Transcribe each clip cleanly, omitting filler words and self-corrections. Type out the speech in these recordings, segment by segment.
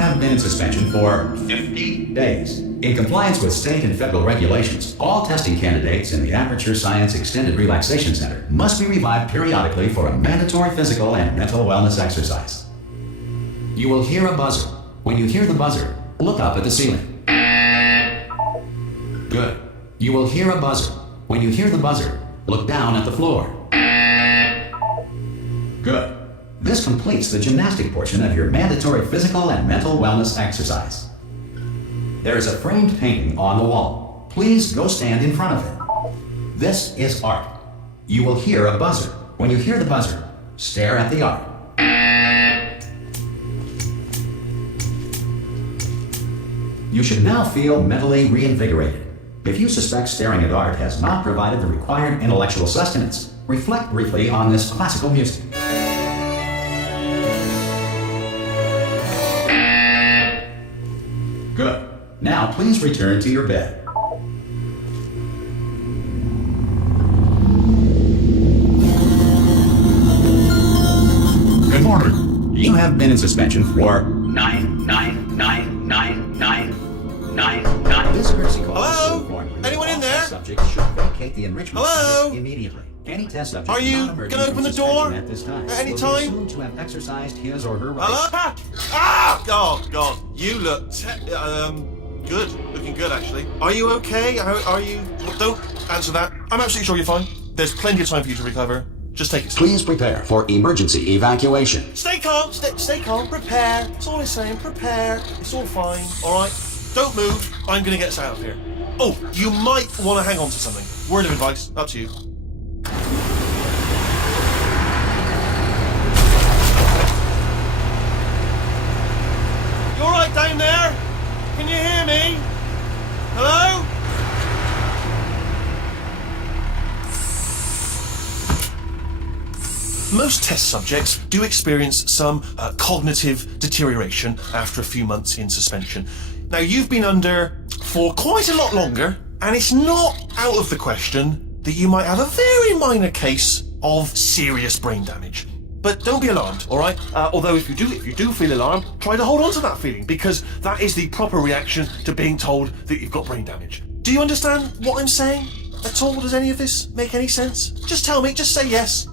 have been in suspension for 50 days. In compliance with state and federal regulations, all testing candidates in the Aperture Science Extended Relaxation Center must be revived periodically for a mandatory physical and mental wellness exercise. You will hear a buzzer. When you hear the buzzer, look up at the ceiling. Good. You will hear a buzzer. When you hear the buzzer, look down at the floor. Good. This completes the gymnastic portion of your mandatory physical and mental wellness exercise. There is a framed painting on the wall. Please go stand in front of it. This is art. You will hear a buzzer. When you hear the buzzer, stare at the art. You should now feel mentally reinvigorated. If you suspect staring at art has not provided the required intellectual sustenance, reflect briefly on this classical music. Good. Now please return to your bed. Good morning. You have been in suspension for 9999999. This courtesy call. Hello? Anyone in there? Subject should vacate the enrichment Hello? center immediately. Any test subject Are you gonna open the door at this time at any will be time? assumed to have exercised his or her rights. Hello? Ah! Oh, God. You look good. Looking good, actually. Are you okay? Are you... Don't answer that. I'm absolutely sure you're fine. There's plenty of time for you to recover. Just take it slow. Please prepare for emergency evacuation. Stay calm. Stay calm. Prepare. That's all I'm saying. Prepare. It's all fine. All right? Don't move. I'm going to get us out of here. Oh, you might want to hang on to something. Word of advice. Up to you. You all right down there? Can you hear me? Hello? Most test subjects do experience some cognitive deterioration after a few months in suspension. Now, you've been under for quite a lot longer, and it's not out of the question that you might have a very minor case of serious brain damage. But don't be alarmed, all right? Although if you do feel alarmed, try to hold on to that feeling, because that is the proper reaction to being told that you've got brain damage. Do you understand what I'm saying at all? Does any of this make any sense? Just tell me, just say yes.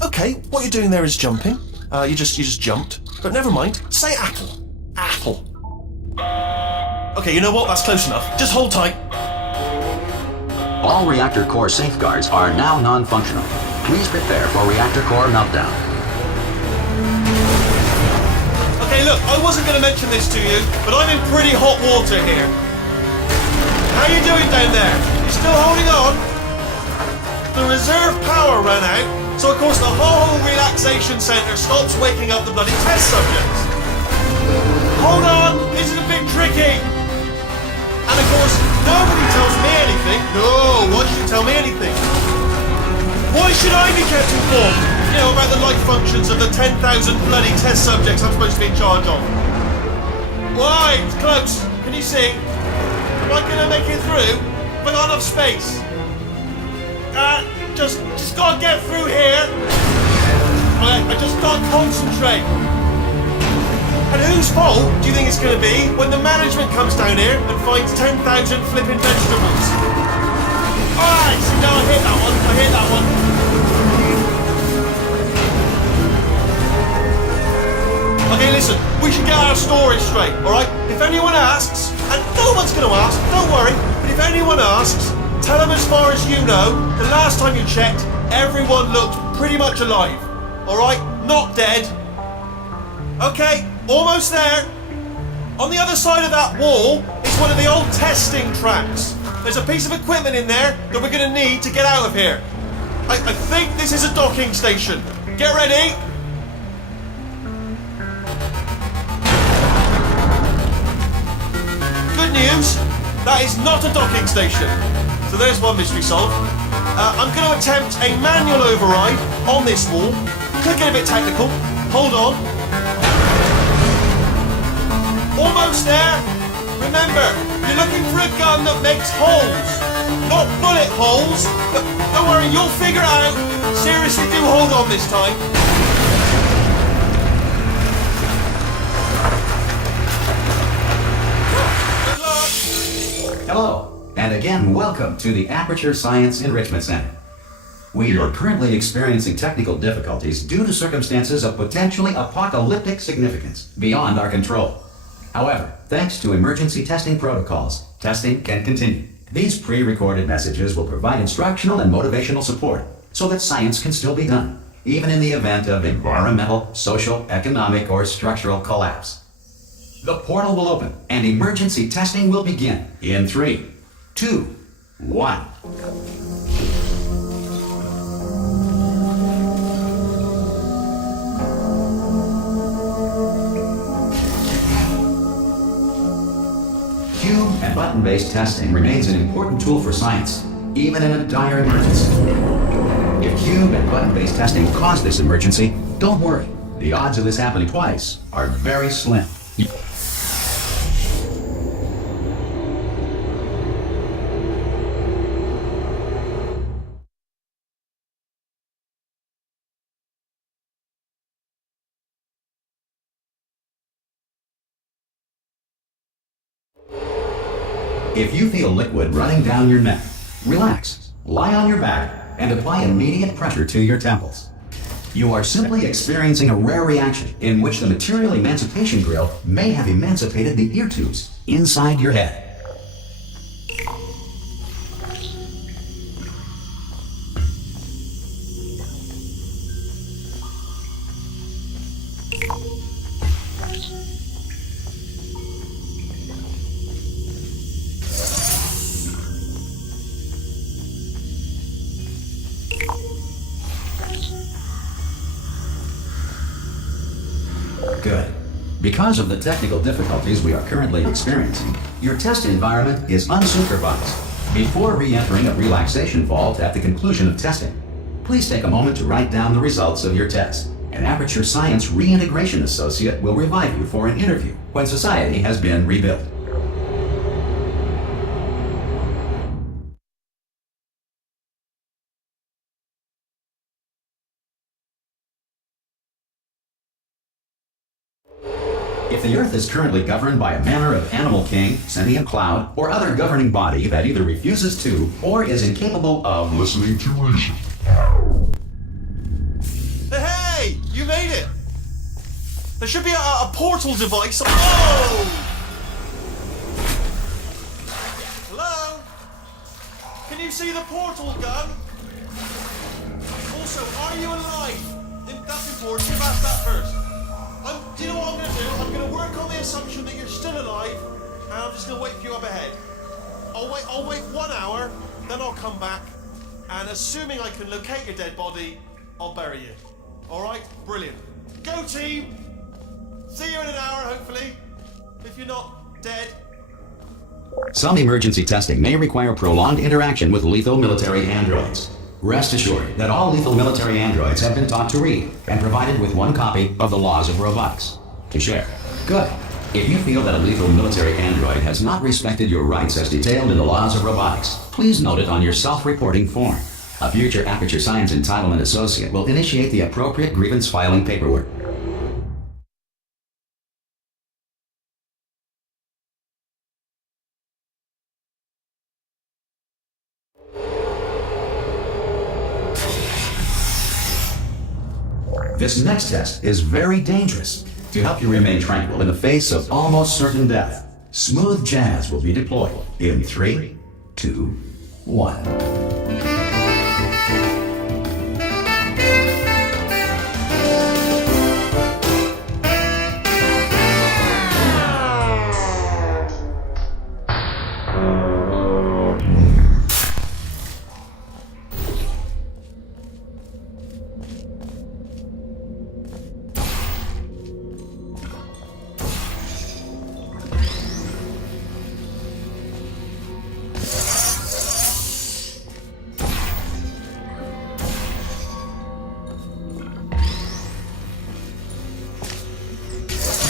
Okay, what you're doing there is jumping. You just jumped. But never mind, say apple. Apple. Okay, you know what? That's close enough. Just hold tight. All reactor core safeguards are now non-functional. Please prepare for reactor core meltdown. Okay, look, I wasn't going to mention this to you, but I'm in pretty hot water here. How you doing down there? You still holding on? The reserve power ran out, so of course the whole relaxation centre stops waking up the bloody test subjects. Hold on, this is a bit tricky. And of course, nobody tells me anything. No, why should you tell me anything? Why should I be kept informed? You know, about the life functions of the 10,000 bloody test subjects I'm supposed to be in charge of. Why? It's close. Can you see? Am I going to make it through? Have I got enough space? Just gotta get through here. Right, I just gotta concentrate. And whose fault do you think it's going to be when the management comes down here and finds 10,000 flipping vegetables? Alright, so now I hit that one. Okay, listen, we should get our story straight, alright? If anyone asks, and no one's going to ask, don't worry, but if anyone asks, tell them as far as you know, the last time you checked, everyone looked pretty much alive, alright? Not dead. Okay, almost there. On the other side of that wall is one of the old testing tracks. There's a piece of equipment in there that we're going to need to get out of here. I think this is a docking station. Get ready. Good news, that is not a docking station. So there's one mystery solved. I'm going to attempt a manual override on this wall. Could get a bit technical. Hold on. Almost there. Remember, you're looking for a gun that makes holes. Not bullet holes. But don't worry, you'll figure it out. Seriously, do hold on this time. Hello, and again, welcome to the Aperture Science Enrichment Center. We are currently experiencing technical difficulties due to circumstances of potentially apocalyptic significance beyond our control. However, thanks to emergency testing protocols, testing can continue. These pre-recorded messages will provide instructional and motivational support so that science can still be done, even in the event of environmental, social, economic, or structural collapse. The portal will open and emergency testing will begin in 3, 2, 1. Cube and button-based testing remains an important tool for science, even in a dire emergency. If cube and button-based testing caused this emergency, don't worry. The odds of this happening twice are very slim. If you feel liquid running down your neck, relax, lie on your back, and apply immediate pressure to your temples. You are simply experiencing a rare reaction in which the material emancipation grill may have emancipated the ear tubes inside your head. Good. Because of the technical difficulties we are currently experiencing, your test environment is unsupervised. Before re-entering a relaxation vault at the conclusion of testing, please take a moment to write down the results of your test. An Aperture Science Reintegration Associate will revive you for an interview when society has been rebuilt. If the Earth is currently governed by a manner of animal king, sentient cloud, or other governing body that either refuses to or is incapable of listening to reason. Hey! You made it! There should be a portal device. Oh! Hello? Can you see the portal gun? Also, are you alive? That's important. You've asked that first. Do you know what I'm going to do? I'm going to work on the assumption that you're still alive, and I'm just going to wait for you up ahead. I'll wait 1 hour, then I'll come back, and assuming I can locate your dead body, I'll bury you. Alright? Brilliant. Go team! See you in an hour, hopefully. If you're not dead. Some emergency testing may require prolonged interaction with lethal military androids. Rest assured that all lethal military androids have been taught to read and provided with 1 copy of the Laws of Robotics to share. Good. If you feel that a lethal military android has not respected your rights as detailed in the Laws of Robotics, please note it on your self-reporting form. A future Aperture Science Entitlement Associate will initiate the appropriate grievance filing paperwork. This next test is very dangerous. To help you remain tranquil in the face of almost certain death, smooth jazz will be deployed in 3, 2, 1.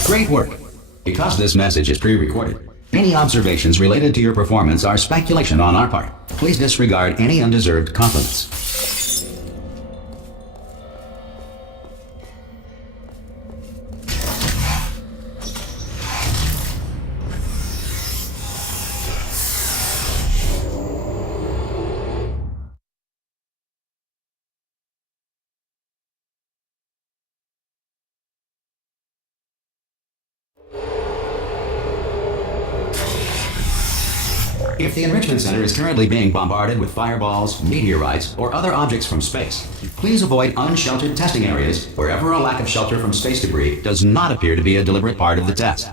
Great work. Because this message is pre-recorded, any observations related to your performance are speculation on our part. Please disregard any undeserved compliments. If the Enrichment Center is currently being bombarded with fireballs, meteorites, or other objects from space, please avoid unsheltered testing areas wherever a lack of shelter from space debris does not appear to be a deliberate part of the test.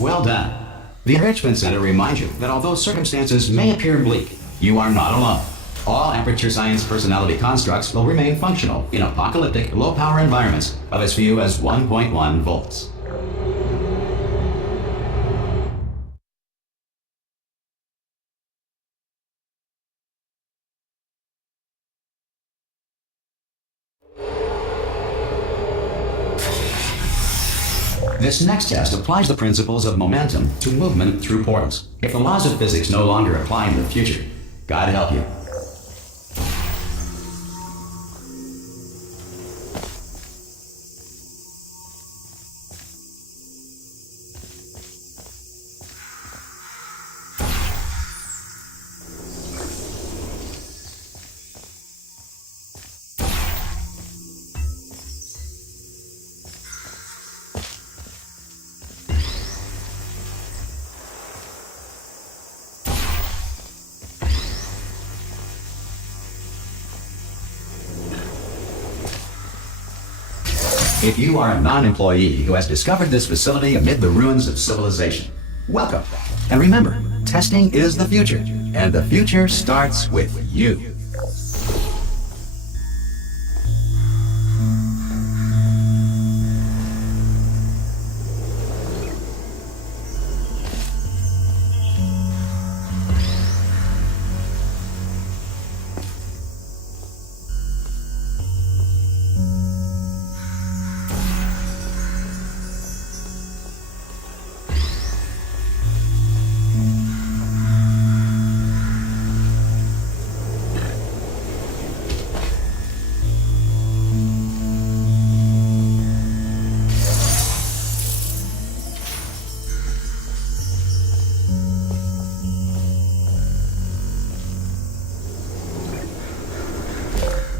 Well done. The Enrichment Center reminds you that although circumstances may appear bleak, you are not alone. All Aperture Science personality constructs will remain functional in apocalyptic, low-power environments of as few as 1.1 volts. This next test applies the principles of momentum to movement through portals. If the laws of physics no longer apply in the future, God help you. If you are a non-employee who has discovered this facility amid the ruins of civilization, welcome. And remember, testing is the future, and the future starts with you.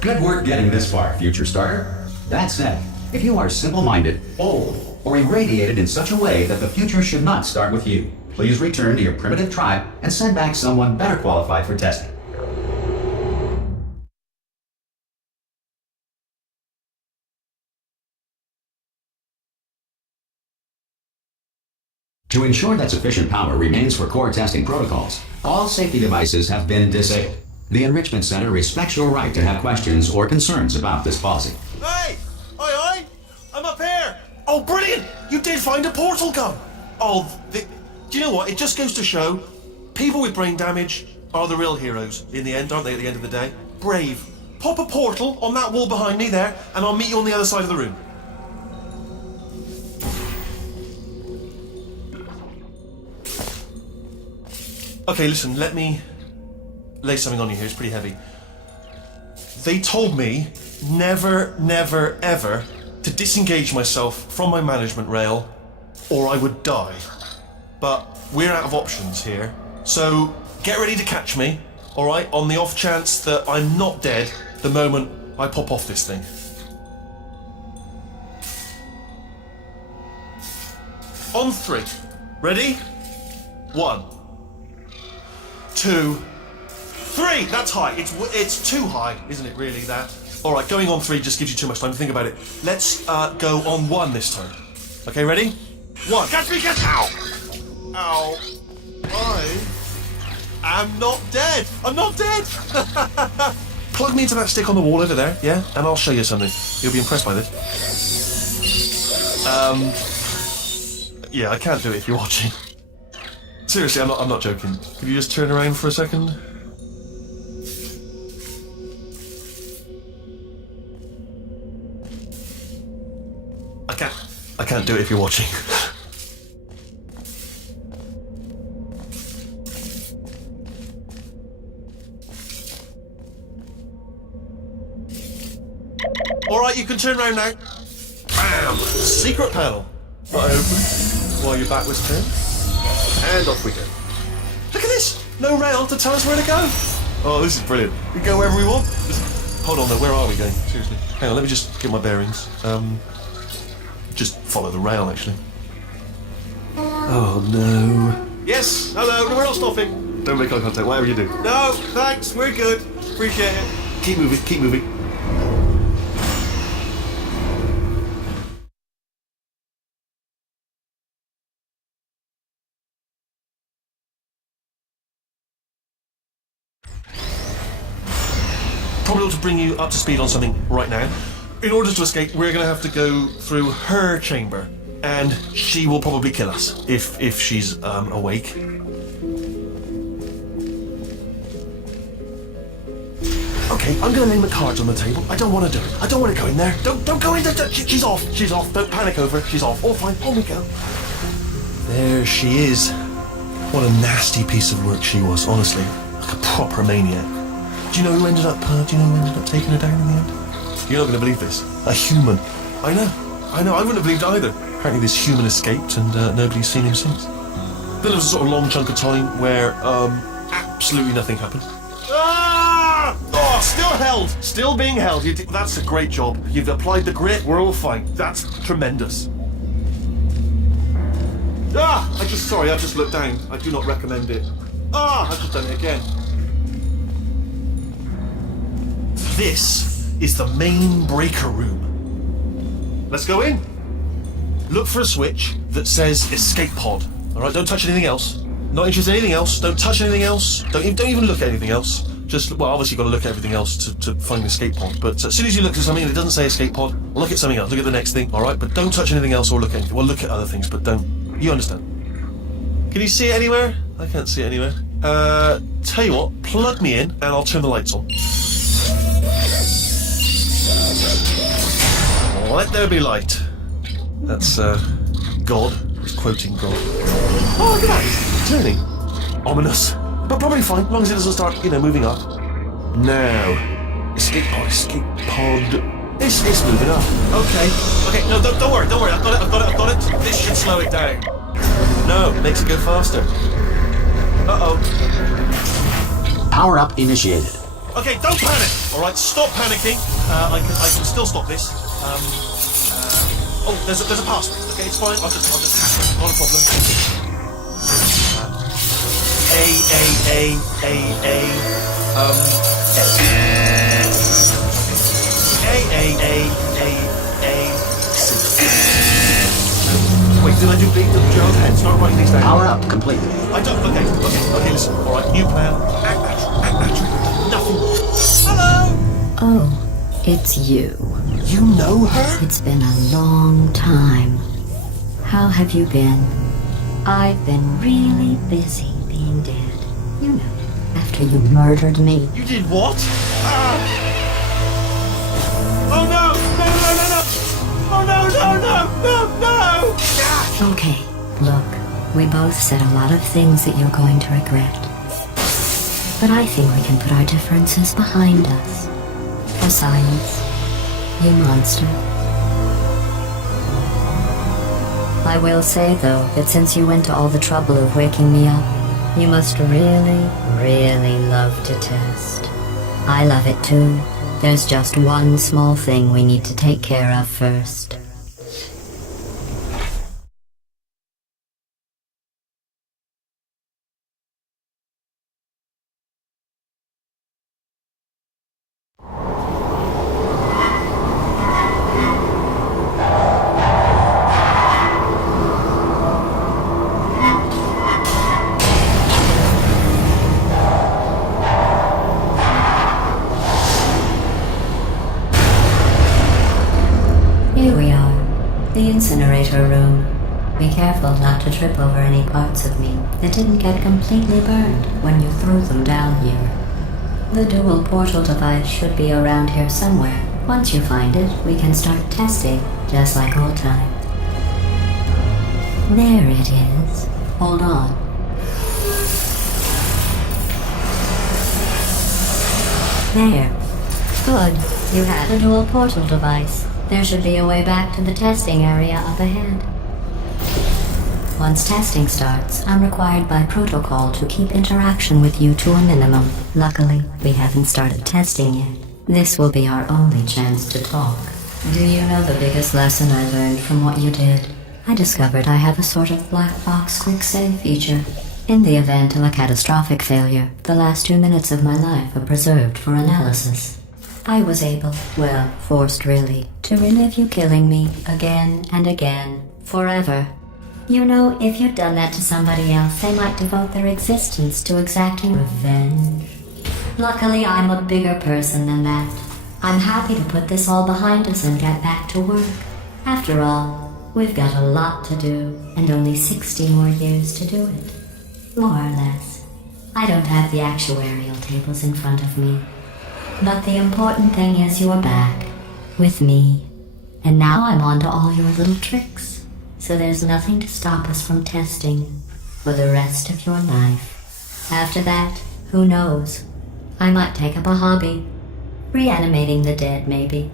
Good work getting this far, future starter. That said, if you are simple-minded, old, or irradiated in such a way that the future should not start with you, please return to your primitive tribe and send back someone better qualified for testing. To ensure that sufficient power remains for core testing protocols, all safety devices have been disabled. The Enrichment Center respects your right to have questions or concerns about this policy. Hey! Aye, I'm up here! Oh, brilliant! You did find a portal gun! Oh, do you know what? It just goes to show, people with brain damage are the real heroes in the end, aren't they, at the end of the day? Brave. Pop a portal on that wall behind me there, and I'll meet you on the other side of the room. Okay, listen, let me lay something on you here, it's pretty heavy. They told me never, never, ever to disengage myself from my management rail or I would die. But we're out of options here, so get ready to catch me, alright, on the off chance that I'm not dead the moment I pop off this thing. On 3. Ready? 1, 2, 3! That's high. It's too high, isn't it, really, that? Alright, going on 3 just gives you too much time to think about it. Let's go on 1 this time. Okay, ready? 1. Catch me, catch! Ow! Ow. I am not dead! I'm not dead! Plug me into that stick on the wall over there, yeah? And I'll show you something. You'll be impressed by this. Yeah, I can't do it if you're watching. Seriously, I'm not joking. Could you just turn around for a second? I can't do it if you're watching. Alright, you can turn around now. Bam! Secret panel. Not open while your back was turned. And off we go. Look at this! No rail to tell us where to go. Oh, this is brilliant. We go wherever we want. Hold on though, where are we going? Seriously. Hang on, let me just get my bearings. Just follow the rail, actually. Oh no. Yes, hello, we're not stopping. Don't make eye contact, whatever you do. No, thanks, we're good. Appreciate it. Keep moving, keep moving. Probably ought to bring you up to speed on something right now. In order to escape, we're going to have to go through her chamber, and she will probably kill us if she's awake. Okay, I'm going to lay my cards on the table. I don't want to do it. I don't want to go in there. Don't go in there. She's off. She's off. Don't panic over. She's off. All fine. On we go. There she is. What a nasty piece of work she was. Honestly, like a proper maniac. Do you know who ended up taking her down in the end? You're not going to believe this. A human. I know. I wouldn't have believed either. Apparently this human escaped and nobody's seen him since. Then there was a sort of long chunk of time where absolutely nothing happened. Ah! Oh, still held. Still being held. That's a great job. You've applied the grit. We're all fine. That's tremendous. Ah! I just looked down. I do not recommend it. Ah! I've just done it again. This is the main breaker room. Let's go in. Look for a switch that says escape pod. Alright, don't touch anything else. Not interested in anything else. Don't touch anything else. Don't even look at anything else. Just, well, obviously you've got to look at everything else to find the escape pod. But as soon as you look at something and it doesn't say escape pod, look at something else. Look at the next thing, alright? But don't touch anything else or look at anything. Well, look at other things, but don't. You understand? Can you see it anywhere? I can't see it anywhere. Tell you what, plug me in and I'll turn the lights on. Let there be light. That's, God. He's quoting God. Oh, look at that. It's turning. Ominous. But probably fine, as long as it doesn't start, moving up. Now. Escape pod. It's moving up. Okay, no, don't worry. I've got it. This should slow it down. No, it makes it go faster. Uh-oh. Power up initiated. Okay, don't panic. All right, stop panicking. I can still stop this. Oh, there's a password. Okay, it's fine. I'll just hack it. Not a problem. Wait, did I do big Gerald head? Start writing these down. Power up complete. I don't. Okay, listen. All right, new plan. Act natural. Nothing. Hello. Oh, it's you. You know her? It's been a long time. How have you been? I've been really busy being dead. You know, after you murdered me. You did what? Oh no! Oh no! Okay, look, we both said a lot of things that you're going to regret. But I think we can put our differences behind us. For science. You monster. I will say, though, that since you went to all the trouble of waking me up, you must really, really love to test. I love it too. There's just one small thing we need to take care of first. Here we are. The incinerator room. Be careful not to trip over any parts of me that didn't get completely burned when you threw them down here. The dual portal device should be around here somewhere. Once you find it, we can start testing, just like old times. There it is. Hold on. There. Good. You have a dual portal device. There should be a way back to the testing area up ahead. Once testing starts, I'm required by protocol to keep interaction with you to a minimum. Luckily, we haven't started testing yet. This will be our only chance to talk. Do you know the biggest lesson I learned from what you did? I discovered I have a sort of black box quick save feature. In the event of a catastrophic failure, the last 2 minutes of my life are preserved for analysis. I was able, well, forced really, to relive you killing me again and again, forever. You know, if you'd done that to somebody else, they might devote their existence to exacting revenge. Luckily, I'm a bigger person than that. I'm happy to put this all behind us and get back to work. After all, we've got a lot to do, and only 60 more years to do it. More or less. I don't have the actuarial tables in front of me. But the important thing is you're back, with me. And now I'm on to all your little tricks. So there's nothing to stop us from testing for the rest of your life. After that, who knows? I might take up a hobby. Reanimating the dead, maybe.